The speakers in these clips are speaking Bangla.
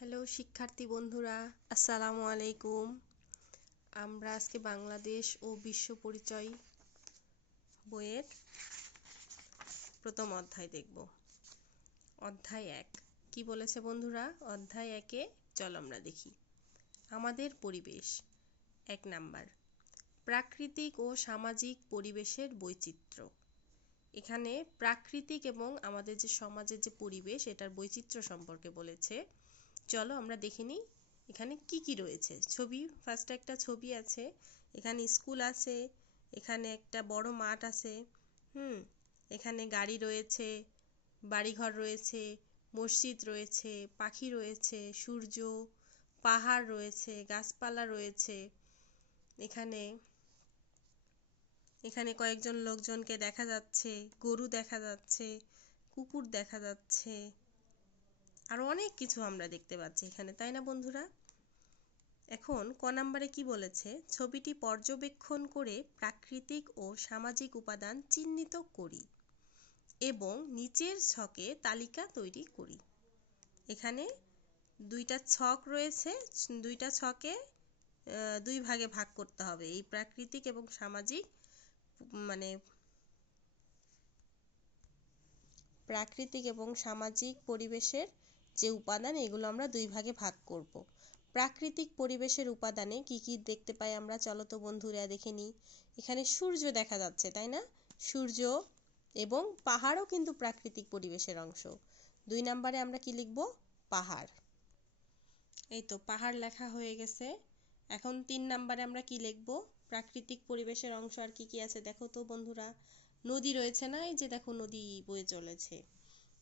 হ্যালো, শিক্ষার্থী বন্ধুরা, আসসালামু আলাইকুম। আমরা আজকে বাংলাদেশ ও বিশ্ব পরিচয় বইয়ের প্রথম অধ্যায় দেখব। অধ্যায় এক। কি বলেছে বন্ধুরা? অধ্যায় একে, চল আমরা দেখি। আমাদের পরিবেশ। এক নাম্বার। প্রাকৃতিক ও সামাজিক পরিবেশের বৈচিত্র্য। এখানে প্রাকৃতিক এবং আমাদের যে সমাজের যে পরিবেশ, এটার বৈচিত্র্য সম্পর্কে বলেছে। চলো আমরা দেখে নিই, এখানে কি কি রয়েছে? ছবি ফার্স্টে একটা ছবি আছে, এখানে স্কুল আছে, এখানে একটা বড় মাঠ আছে, হুম, এখানে গাড়ি রয়েছে, বাড়িঘর রয়েছে, মসজিদ রয়েছে, পাখি রয়েছে, সূর্য, পাহাড় রয়েছে, গাছপালা রয়েছে, এখানে এখানে কয়েকজন লোকজনকে দেখা যাচ্ছে, গরু দেখা যাচ্ছে, কুকুর দেখা যাচ্ছে আরও অনেক কিছু আমরা দেখতে পাচ্ছি এখানে, তাই না বন্ধুরা? এখন ক নাম্বারে কি বলেছে? ছবিটি পর্যবেক্ষণ করে প্রাকৃতিক ও সামাজিক উপাদান চিহ্নিত করি এবং নিচের ছকে তালিকা তৈরি করি। এখানে দুইটা ছক রয়েছে, দুইটা ছকে দুই ভাগে ভাগ করতে হবে। এই প্রাকৃতিক এবং সামাজিক মানে প্রাকৃতিক এবং সামাজিক পরিবেশের যে উপাদান, এগুলো আমরা দুই ভাগে ভাগ করব। প্রাকৃতিক পরিবেশের উপাদানে কি কি দেখতে পাই আমরা? চলো তো বন্ধুরা দেখে নিই। এখানে সূর্য দেখা যাচ্ছে, তাই না? সূর্য এবং পাহাড়ও কিন্তু প্রাকৃতিক পরিবেশের অংশ। দুই নম্বরে আমরা কি লিখব? পাহাড়। এই তো পাহাড় লেখা হয়ে গেছে। এখন তিন নম্বরে আমরা কি লিখব? প্রাকৃতিক পরিবেশের অংশ আর কি কি আছে দেখো তো বন্ধুরা। নদী রয়েছে না? এই যে দেখো নদী বয়ে চলেছে।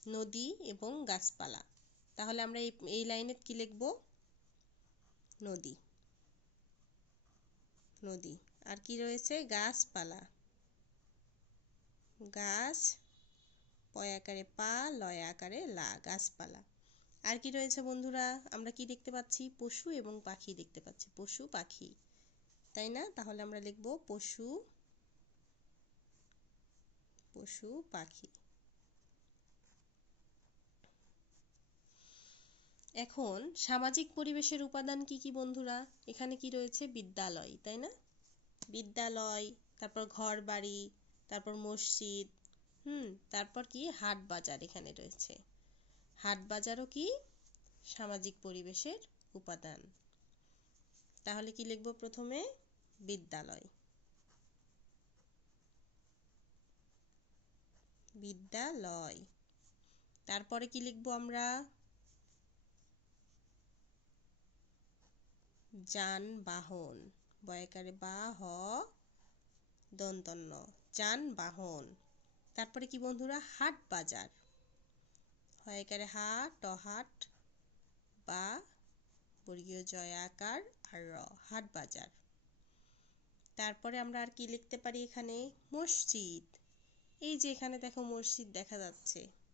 নদী এবং গাছপালা। তাহলে আমরা এই এই লাইনে কি লিখব? নদী। নদী। আর কি রয়েছে? গাছপালা। গাছ, পয় আকারে পা, লয় আকারে লা, গাছপালা। আর কি রয়েছে বন্ধুরা? আমরা কি দেখতে পাচ্ছি? পশু এবং পাখি দেখতে পাচ্ছি। পশু, পাখি। তাই না? তাহলে আমরা লিখব পশু পশু, পাখি। এখন সামাজিক পরিবেশের উপাদান কি কি বন্ধুরা? এখানে কি রয়েছে? বিদ্যালয়, তাই না? বিদ্যালয়, তারপর ঘর বাড়ি তারপর মসজিদ, হুম, তারপর কি? হাট বাজার এখানে রয়েছে। হাট বাজারও কি? সামাজিক পরিবেশের উপাদান। তাহলে কি লিখব প্রথমে? বিদ্যালয়। বিদ্যালয়। তারপরে কি লিখব আমরা? যানবাহন। বয়াকারে বা হ, দন্তন্য। যানবাহন। তারপরে কি বন্ধুরা? হাট বাজার। হয়াকারে হা টহাট বা বর্গীয় জয়াকার আর র, হাট বাজার। তারপরে আমরা আর কি লিখতে পারি এখানে? মসজিদ। এই যে এখানে দেখো মসজিদ দেখা যাচ্ছে।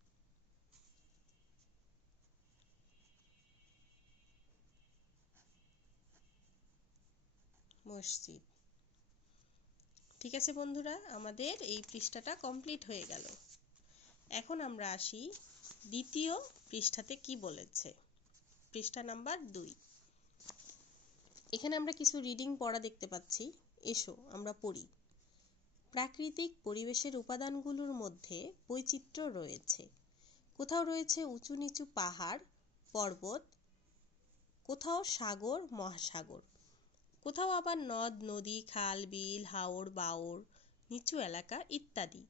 মসজিদ ঠিক আছে বন্ধুরা, আমাদের এই পৃষ্ঠাটা কমপ্লিট হয়ে গেল। এখন আমরা আসি দ্বিতীয় পৃষ্ঠাতে কি বলেছে। পৃষ্ঠা নাম্বার দুই। এখানে আমরা কিছু রিডিং পড়া দেখতে পাচ্ছি। এসো, আমরা পড়ি। প্রাকৃতিক পরিবেশের উপাদানগুলোর মধ্যে বৈচিত্র্য রয়েছে। কোথাও রয়েছে উঁচু নিচু পাহাড়, পর্বত, কোথাও সাগর, মহাসাগর। কোথাও আবার নদ, নদী, খাল, বিল, হাওর, বাওর, নিচু এলাকা ইত্যাদি।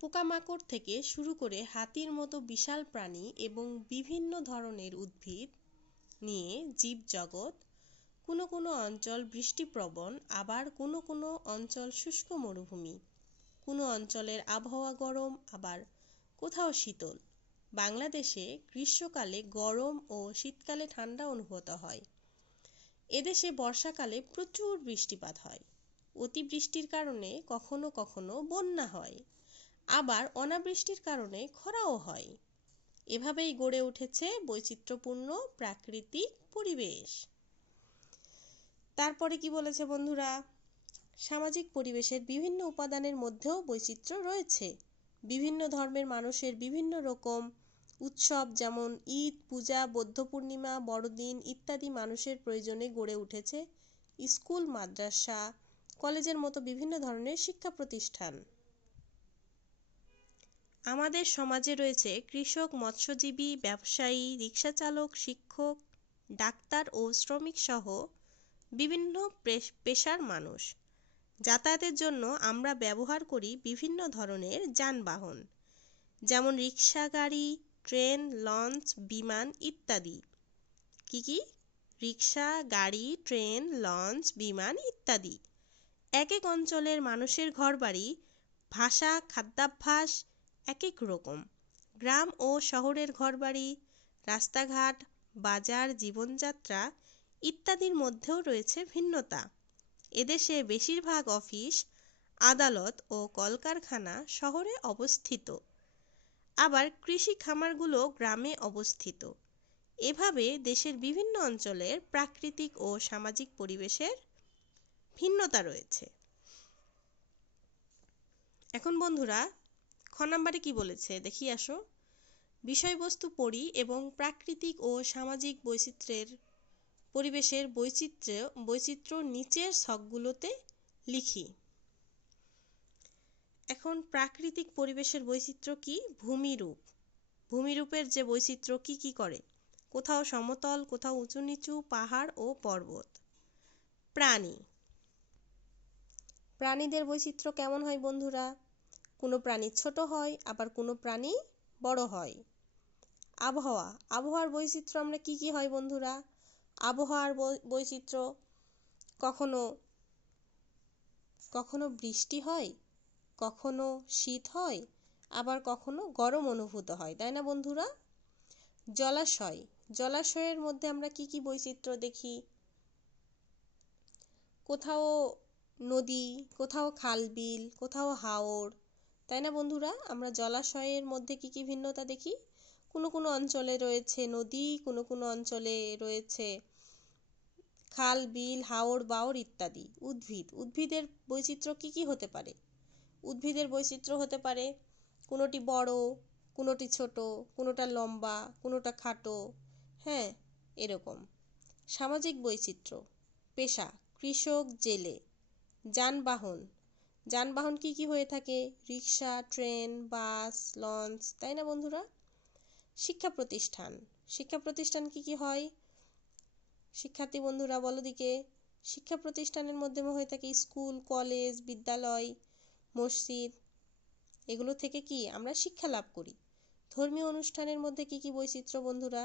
পোকামাকড় থেকে শুরু করে হাতির মতো বিশাল প্রাণী এবং বিভিন্ন ধরনের উদ্ভিদ নিয়ে জীবজগৎ, কোনো কোনো অঞ্চল বৃষ্টিপ্রবণ, আবার কোনো কোনো অঞ্চল শুষ্ক মরুভূমি, কোনো অঞ্চলের আবহাওয়া গরম, আবার কোথাও শীতল। বাংলাদেশে গ্রীষ্মকালে গরম ও শীতকালে ঠান্ডা অনুভূত হয়। এদেশে বর্ষাকালে প্রচুর বৃষ্টিপাত হয়। অতিবৃষ্টির কারণে কখনো কখনো বন্যা হয়। আবার অনাবৃষ্টির কারণে খরাও হয়। এভাবেই গড়ে উঠেছে বৈচিত্র্যপূর্ণ প্রাকৃতিক পরিবেশ। তারপরে কি বলেছে বন্ধুরা? সামাজিক পরিবেশের বিভিন্ন উপাদানের মধ্যেও বৈচিত্র্য রয়েছে। বিভিন্ন ধর্মের মানুষের বিভিন্ন রকম উৎসব, যেমন ঈদ, পূজা বৌদ্ধ পূর্ণিমা বড়দিন ইত্যাদি মানুষের প্রয়োজনে গড়ে উঠেছে স্কুল, মাদ্রাসা, কলেজের মতো বিভিন্ন ধরনের শিক্ষা প্রতিষ্ঠান। আমাদের সমাজে রয়েছে কৃষক, মৎস্যজীবী, ব্যবসায়ী, রিক্সা চালক, শিক্ষক, ডাক্তার ও শ্রমিক সহ বিভিন্ন পেশার মানুষ। যাতায়াতের জন্য আমরা ব্যবহার করি বিভিন্ন ধরনের যানবাহন, যেমন রিক্সা গাড়ি, ট্রেন, লঞ্চ, বিমান ইত্যাদি। কি কি? রিক্সা গাড়ি, ট্রেন, লঞ্চ, বিমান ইত্যাদি। এক এক অঞ্চলের মানুষের ঘরবাড়ি, ভাষা, খাদ্যাভ্যাস এক এক রকম। গ্রাম ও শহরের ঘরবাড়ি, রাস্তাঘাট, বাজার, জীবনযাত্রা ইত্যাদির মধ্যেও রয়েছে ভিন্নতা। এদেশে বেশিরভাগ অফিস, আদালত ও কলকারখানা শহরে অবস্থিত। আবার কৃষি খামারগুলো গ্রামে অবস্থিত। এভাবে দেশের বিভিন্ন অঞ্চলের প্রাকৃতিক ও সামাজিক পরিবেশের ভিন্নতা রয়েছে। এখন বন্ধুরা, খ নাম্বারে কি বলেছে দেখি আসো। বিষয়বস্তু পড়ি এবং প্রাকৃতিক ও সামাজিক বৈচিত্র্যের পরিবেশের বৈচিত্র্য বৈচিত্র্য নিচের ছকগুলোতে লিখি। এখন প্রাকৃতিক পরিবেশের বৈচিত্র্য কি? ভূমিরূপ। ভূমিরূপের যে বৈচিত্র্য কি কি করে? কোথাও সমতল, কোথাও উঁচু নিচু পাহাড় ও পর্বত। প্রাণী। প্রাণীদের বৈচিত্র্য কেমন হয় বন্ধুরা? কোনো প্রাণী ছোট হয়, আবার কোনো প্রাণী বড় হয়। আবহাওয়া। আবহাওয়ার বৈচিত্র্য আমরা কি কি হয় বন্ধুরা? আবহাওয়ার বৈচিত্র্য, কখনো কখনো বৃষ্টি হয়, কখনো শীত হয়, আবার কখনো গরম অনুভূত হয়, তাই না বন্ধুরা? জলাশয়, জলাশয়ের মধ্যে আমরা কি কি বৈচিত্র্য দেখি? কোথাও নদী, কোথাও খাল বিল কোথাও হাওর, তাই না বন্ধুরা? আমরা জলাশয়ের মধ্যে কি কি ভিন্নতা দেখি? কোনো কোনো অঞ্চলে রয়েছে নদী, কোনো কোনো অঞ্চলে রয়েছে খাল, বিল, হাওর, বাওর ইত্যাদি। উদ্ভিদ। উদ্ভিদের বৈচিত্র্য কি কি হতে পারে? উদ্ভিদের বৈচিত্র্য হতে পারে কোনোটি বড়, কোনোটি ছোট, কোনোটা লম্বা, কোনোটা খাটো। হ্যাঁ এরকম। সামাজিক বৈচিত্র্য। পেশা। কৃষক, জেলে। যানবাহন। যানবাহন কি কি হয়ে থাকে? রিক্সা, ট্রেন, বাস, লঞ্চ, তাই না বন্ধুরা? শিক্ষা প্রতিষ্ঠান। শিক্ষা প্রতিষ্ঠান কি কি হয়? শিক্ষার্থী বন্ধুরা, বলো দিকে, শিক্ষা প্রতিষ্ঠানের মধ্যে হয়ে থাকে স্কুল, কলেজ, বিদ্যালয়, মসজিদ, এগুলো থেকে কি আমরা শিক্ষা লাভ করি? ধর্মীয় অনুষ্ঠানের মধ্যে কি কি বৈচিত্র্য বন্ধুরা?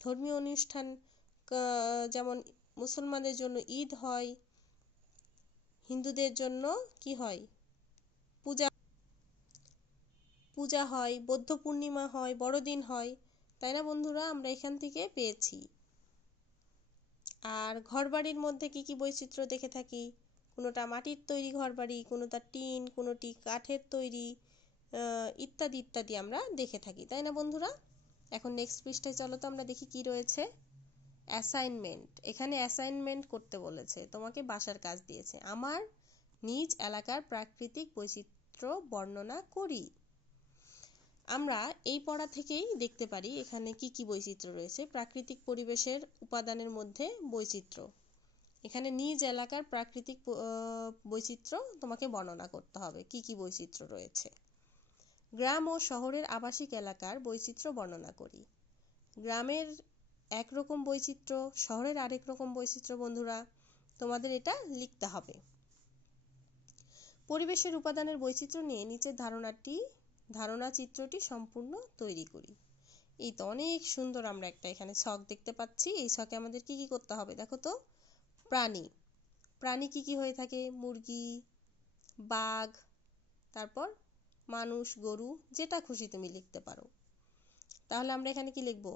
ধর্মীয় অনুষ্ঠান যেমন মুসলমানদের জন্য ঈদ হয়, হিন্দুদের জন্য কি হয়? পূজা পূজা হয়, বৌদ্ধ পূর্ণিমা হয়, বড়দিন হয়, তাই না বন্ধুরা? আমরা এখান থেকে পেয়েছি। আর ঘরবাড়ির মধ্যে কি কি বৈচিত্র্য দেখে থাকি? কোনোটা মাটির তৈরি ঘরবাড়ি, কোনোটা টিন, কোনোটি কাঠের তৈরি ইত্যাদি ইত্যাদি আমরা দেখে থাকি, তাই না বন্ধুরা? এখন নেক্সট পৃষ্ঠায় চলো তো আমরা দেখি কি রয়েছে। অ্যাসাইনমেন্ট এখানে অ্যাসাইনমেন্ট করতে বলেছে, তোমাকে বাসার কাজ দিয়েছে। আমার নিজ এলাকার প্রাকৃতিক বৈচিত্র্য বর্ণনা করি। আমরা এই পড়া থেকেই দেখতে পারি এখানে কি কি বৈচিত্র্য রয়েছে। প্রাকৃতিক পরিবেশের উপাদানের মধ্যে বৈচিত্র্য। এখানে নিজ এলাকার প্রাকৃতিক বৈচিত্র্য তোমাকে বর্ণনা করতে হবে, কি কি বৈচিত্র্য রয়েছে। গ্রাম ও শহরের আবাসিক এলাকার বৈচিত্র্য বর্ণনা করি। গ্রামের একরকম বৈচিত্র্য, শহরের আরেক রকম বৈচিত্র্য বন্ধুরা, তোমাদের এটা লিখতে হবে। পরিবেশের উপাদানের বৈচিত্র্য নিয়ে নিচের ধারণাটি ধারণা চিত্রটি সম্পূর্ণ তৈরি করি। এই তো অনেক সুন্দর আমরা একটা এখানে ছক দেখতে পাচ্ছি। এই ছকে আমাদের কি কি করতে হবে দেখো তো? প্রাণী। প্রাণী কি কি হয়ে থাকে? মুরগি, বাঘ, তারপর মানুষ, গরু, যেটা খুশি তুমি লিখতে পারো। তাহলে আমরা এখানে কি লিখব?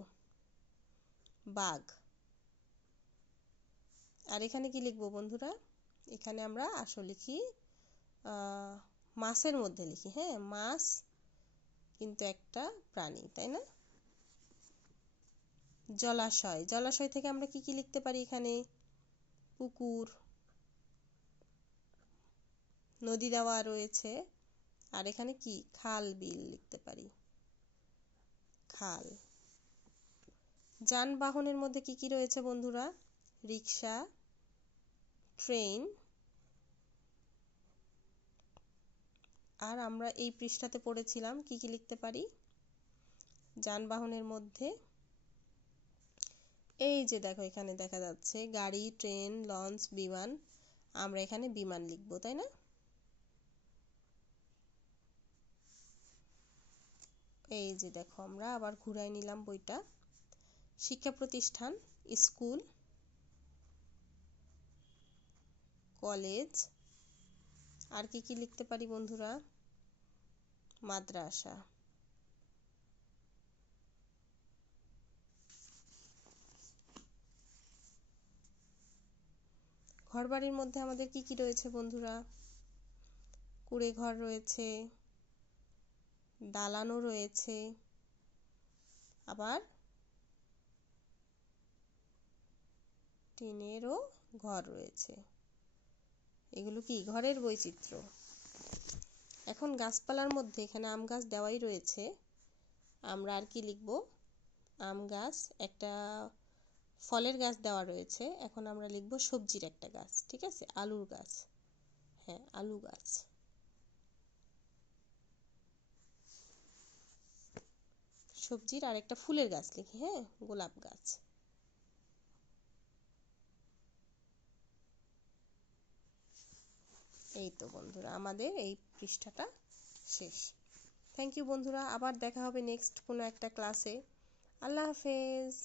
বাঘ। আর এখানে কি লিখব বন্ধুরা? এখানে আমরা আসলে লিখি মাছের মধ্যে লিখি। হ্যাঁ মাছ কিন্তু একটা প্রাণী, তাই না? জলাশয় জলাশয় থেকে আমরা কি কি লিখতে পারি এখানে? পুকুর, নদী দেওয়া রয়েছে, আর এখানে কি? খাল, বিল লিখতে পারি। খাল। যানবাহনের মধ্যে কি কি রয়েছে বন্ধুরা? রিক্সা, ট্রেন আর আমরা এই পৃষ্ঠাতে পড়েছিলাম, কি কি লিখতে পারি? যানবাহনের মধ্যে। এই যে দেখো, এখানে দেখা যাচ্ছে গাড়ি, ট্রেন, লঞ্চ, বিমান, আমরা এখানে বিমান লিখব, তাই না? এই যে দেখো, আমরা আবার ঘুরাই নিলাম বইটা। শিক্ষা প্রতিষ্ঠান, স্কুল, কলেজ। আর কি কি লিখতে পারি বন্ধুরা? মাদ্রাসা। ঘরবাড়ির মধ্যে আমাদের কি কি রয়েছে বন্ধুরা? কুড়ে ঘর রয়েছে, দালানও রয়েছে, আবার টিনেরও ঘর রয়েছে। এগুলো কি? ঘরের বৈচিত্র্য। এখন গাছপালার মধ্যে এখানে আম গাছ দেওয়াই রয়েছে। আমরা আর কি লিখব? আম গাছ, একটা ফলের গাছ দেওয়া রয়েছে। এখন আমরা লিখব সবজির একটা গাছ, ঠিক আছে? আলুর গাছ। হ্যাঁ আলু গাছ। সবজির আর একটা ফুলের গাছ লিখি হ্যাঁ? গোলাপ গাছ। এই তো বন্ধুরা, আমাদের এই পৃষ্ঠাটা শেষ। থ্যাংক ইউ বন্ধুরা, আবার দেখা হবে নেক্সট কোনো একটা ক্লাসে আল্লাহ হাফেজ।